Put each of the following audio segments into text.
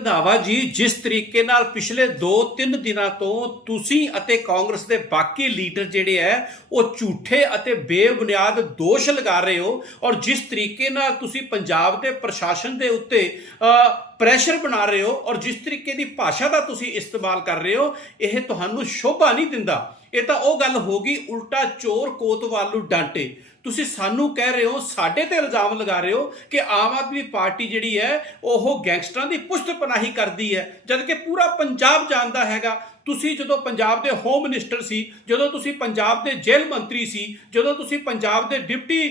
ਰੰਧਾਵਾ ਜੀ, ਜਿਸ ਤਰੀਕੇ ਨਾਲ ਪਿਛਲੇ 2-3 ਦਿਨਾਂ ਤੋਂ ਤੁਸੀਂ ਅਤੇ ਕਾਂਗਰਸ ਦੇ ਬਾਕੀ ਲੀਡਰ ਜਿਹੜੇ ਐ, ਉਹ ਝੂਠੇ ਅਤੇ ਬੇਬੁਨਿਆਦ ਦੋਸ਼ ਲਗਾ ਰਹੇ ਹੋ ਔਰ ਜਿਸ ਤਰੀਕੇ ਨਾਲ ਤੁਸੀਂ ਪੰਜਾਬ ਦੇ ਪ੍ਰਸ਼ਾਸਨ ਦੇ ਉੱਤੇ ਪ੍ਰੈਸ਼ਰ ਬਣਾ ਰਹੇ ਹੋ ਔਰ ਜਿਸ ਤਰੀਕੇ ਦੀ ਭਾਸ਼ਾ ਦਾ ਤੁਸੀਂ ਇਸਤੇਮਾਲ ਕਰ ਰਹੇ ਹੋ, ਇਹ ਤੁਹਾਨੂੰ ਸ਼ੋਭਾ ਨਹੀਂ ਦਿੰਦਾ। ਇਹ ਤਾਂ ਉਹ ਗੱਲ ਹੋ ਗਈ ਉਲਟਾ ਚੋਰ ਕੋਤਵਾਲ ਨੂੰ ਡਾਂਟੇ। ਤੁਸੀਂ ਸਾਨੂੰ ਕਹਿ ਰਹੇ ਹੋ, ਸਾਡੇ ਤੇ ਇਲਜ਼ਾਮ ਲਗਾ ਰਹੇ ਹੋ ਕਿ ਆਮ ਆਦਮੀ ਪਾਰਟੀ ਜਿਹੜੀ ਹੈ, ਉਹ ਗੈਂਗਸਟਰਾਂ ਦੀ ਪੁਸ਼ਤ ਪਨਾਹੀ ਕਰਦੀ ਹੈ। ਜਦ ਕਿ ਪੂਰਾ ਪੰਜਾਬ ਜਾਣਦਾ ਹੈਗਾ। ਤੁਸੀਂ ਜਦੋਂ ਪੰਜਾਬ ਦੇ ਹੋਮ ਮਿਨਿਸਟਰ ਸੀ, ਜਦੋਂ ਤੁਸੀਂ ਪੰਜਾਬ ਦੇ ਜੇਲ੍ਹ ਮੰਤਰੀ ਸੀ, ਜਦੋਂ ਤੁਸੀਂ ਪੰਜਾਬ ਦੇ ਡਿਪਟੀ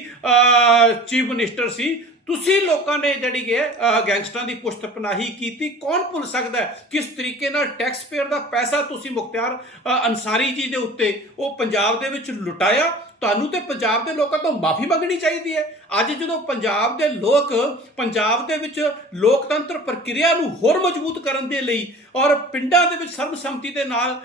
ਚੀਫ ਮਿਨਿਸਟਰ ਸੀ ਤੁਸੀਂ ਲੋਕਾਂ ਨੇ ਜਿਹੜੀ ਕਿ ਗੈਂਗਸਟਰਾਂ ਦੀ ਪੁਸ਼ਤ ਪਨਾਹੀ ਕੀਤੀ ਕੌਣ ਭੁੱਲ ਸਕਦਾ ਕਿਸ ਤਰੀਕੇ ਨਾਲ ਟੈਕਸ ਪੇਅਰ ਦਾ ਪੈਸਾ ਤੁਸੀਂ ਮੁਖਤਿਆਰ ਅਹ, ਅਨਸਾਰੀ ਜੀ ਦੇ ਉੱਤੇ ਉਹ ਪੰਜਾਬ ਦੇ ਵਿੱਚ ਲੁਟਾਇਆ? ਤੁਹਾਨੂੰ ਤੇ ਪੰਜਾਬ ਦੇ ਲੋਕਾਂ ਤੋਂ ਮਾਫੀ ਮੰਗਣੀ ਚਾਹੀਦੀ ਹੈ। ਅੱਜ ਜਦੋਂ ਪੰਜਾਬ ਦੇ ਲੋਕ ਪੰਜਾਬ ਦੇ ਵਿੱਚ ਲੋਕਤੰਤਰ ਪ੍ਰਕਿਰਿਆ ਨੂੰ ਹੋਰ ਮਜ਼ਬੂਤ ਕਰਨ ਦੇ ਲਈ ਔਰ ਪਿੰਡਾਂ ਦੇ ਵਿੱਚ ਸਰਬਸੰਮਤੀ ਦੇ ਨਾਲ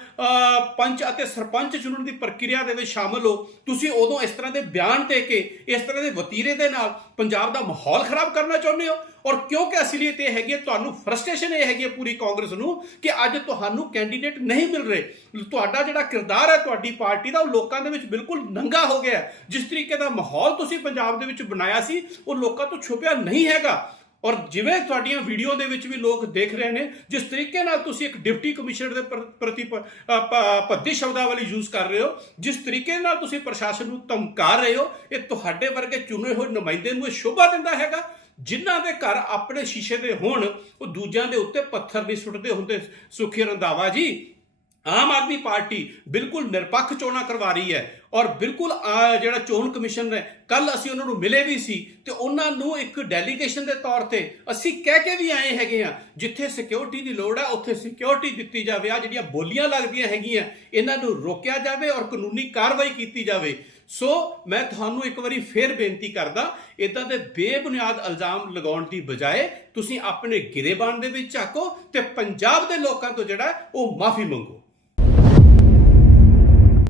ਪੰਚ ਅਤੇ ਸਰਪੰਚ ਚੁਣਨ ਦੀ ਪ੍ਰਕਿਰਿਆ ਦੇ ਵਿੱਚ ਸ਼ਾਮਲ ਹੋ। ਤੁਸੀਂ ਉਦੋਂ ਇਸ ਤਰ੍ਹਾਂ ਦੇ ਬਿਆਨ ਦੇ ਕੇ, ਇਸ ਤਰ੍ਹਾਂ ਦੇ ਵਤੀਰੇ ਦੇ ਨਾਲ ਪੰਜਾਬ ਦਾ ਮਾਹੌਲ ਖਰਾਬ ਕਰਨਾ ਚਾਹੁੰਦੇ ਹੋ? ਔਰ ਕਿਉਂਕਿ ਅਸਲੀਅਤ ਇਹ ਹੈਗੀ ਹੈ, ਤੁਹਾਨੂੰ ਫਰਸਟ੍ਰੇਸ਼ਨ ਇਹ ਹੈਗੀ ਹੈ ਪੂਰੀ ਕਾਂਗਰਸ ਨੂੰ ਕਿ ਅੱਜ ਤੁਹਾਨੂੰ ਕੈਂਡੀਡੇਟ ਨਹੀਂ ਮਿਲ ਰਹੇ। ਤੁਹਾਡਾ ਜਿਹੜਾ ਕਿਰਦਾਰ ਹੈ ਤੁਹਾਡੀ ਪਾਰਟੀ ਦਾ, ਉਹ ਲੋਕਾਂ ਦੇ ਵਿੱਚ ਬਿਲਕੁਲ ਨੰਗਾ ਹੋ ਗਿਆ ਜਿਸ ਤਰੀਕੇ ਦਾ ਮਾਹੌਲ ਤੁਸੀਂ ਪੰਜਾਬ ਦੇ ਵਿੱਚ ਬਣਾਇਆ ਸੀ, ਉਹ ਲੋਕਾਂ ਤੋਂ ਛੁਪਿਆ ਨਹੀਂ ਹੈਗਾ। ਔਰ ਜਿਵੇਂ ਤੁਹਾਡੀਆਂ ਵੀਡੀਓ ਦੇ ਵਿੱਚ ਵੀ ਲੋਕ ਦੇਖ ਰਹੇ ਨੇ, ਜਿਸ ਤਰੀਕੇ ਨਾਲ ਤੁਸੀਂ ਇੱਕ ਡਿਪਟੀ ਕਮਿਸ਼ਨਰ ਦੇ ਪ੍ਰ- ਪ੍ਰਤੀ ਪ- ਭੱਦੀ ਸ਼ਬਦਾਵਲੀ ਯੂਜ਼ ਕਰ ਰਹੇ ਹੋ, ਜਿਸ ਤਰੀਕੇ ਨਾਲ ਤੁਸੀਂ ਪ੍ਰਸ਼ਾਸਨ ਨੂੰ ਧਮਕਾ ਰਹੇ ਹੋ, ਇਹ ਤੁਹਾਡੇ ਵਰਗੇ ਚੁਣੇ ਹੋਏ ਨੁਮਾਇੰਦੇ ਨੂੰ ਇਹ ਸ਼ੋਭਾ ਦਿੰਦਾ ਹੈਗਾ। ਜਿਨ੍ਹਾਂ ਦੇ ਘਰ ਆਪਣੇ ਸ਼ੀਸ਼ੇ ਦੇ ਹੋਣ, ਉਹ ਦੂਜਿਆਂ ਦੇ ਉੱਤੇ ਪੱਥਰ ਨਹੀਂ ਸੁੱਟਦੇ ਹੁੰਦੇ ਸੁਖੀ ਰੰਧਾਵਾ ਜੀ। ਆਮ ਆਦਮੀ ਪਾਰਟੀ ਬਿਲਕੁਲ ਨਿਰਪੱਖ ਚੋਣਾਂ ਕਰਵਾ ਰਹੀ ਹੈ ਔਰ ਬਿਲਕੁਲ ਜਿਹੜਾ ਚੋਣ ਕਮਿਸ਼ਨ ਹੈ ਕੱਲ ਅਸੀਂ ਉਹਨਾਂ ਨੂੰ ਮਿਲੇ ਵੀ ਸੀ ਤੇ ਉਹਨਾਂ ਨੂੰ ਇੱਕ ਡੈਲੀਗੇਸ਼ਨ ਦੇ ਤੌਰ ਤੇ ਅਸੀਂ ਕਹਿ ਕੇ ਵੀ ਆਏ ਹੈਗੇ ਆ ਜਿੱਥੇ ਸਿਕਿਉਰਿਟੀ ਦੀ ਲੋੜ ਹੈ, ਉੱਥੇ ਸਿਕਿਉਰਿਟੀ ਦਿੱਤੀ ਜਾਵੇ। ਆ ਜਿਹੜੀਆਂ ਬੋਲੀਆਂ ਲੱਗਦੀਆਂ ਹੈਗੀਆਂ, ਇਹਨਾਂ ਨੂੰ ਰੋਕਿਆ ਜਾਵੇ ਔਰ ਕਾਨੂੰਨੀ ਕਾਰਵਾਈ ਕੀਤੀ ਜਾਵੇ। ਸੋ ਮੈਂ ਤੁਹਾਨੂੰ ਇੱਕ ਵਾਰੀ ਫੇਰ ਬੇਨਤੀ ਕਰਦਾ ਇਦਾਂ ਦੇ ਬੇਬੁਨਿਆਦ ਇਲਜ਼ਾਮ ਲਗਾਉਣ ਦੀ ਬਜਾਏ ਤੁਸੀਂ ਆਪਣੇ ਗਿਰੇਬਾਨ ਦੇ ਵਿੱਚ ਝਾਕੋ ਤੇ ਪੰਜਾਬ ਦੇ ਲੋਕਾਂ ਤੋਂ ਜਿਹੜਾ ਉਹ ਮਾਫੀ ਮੰਗੋ।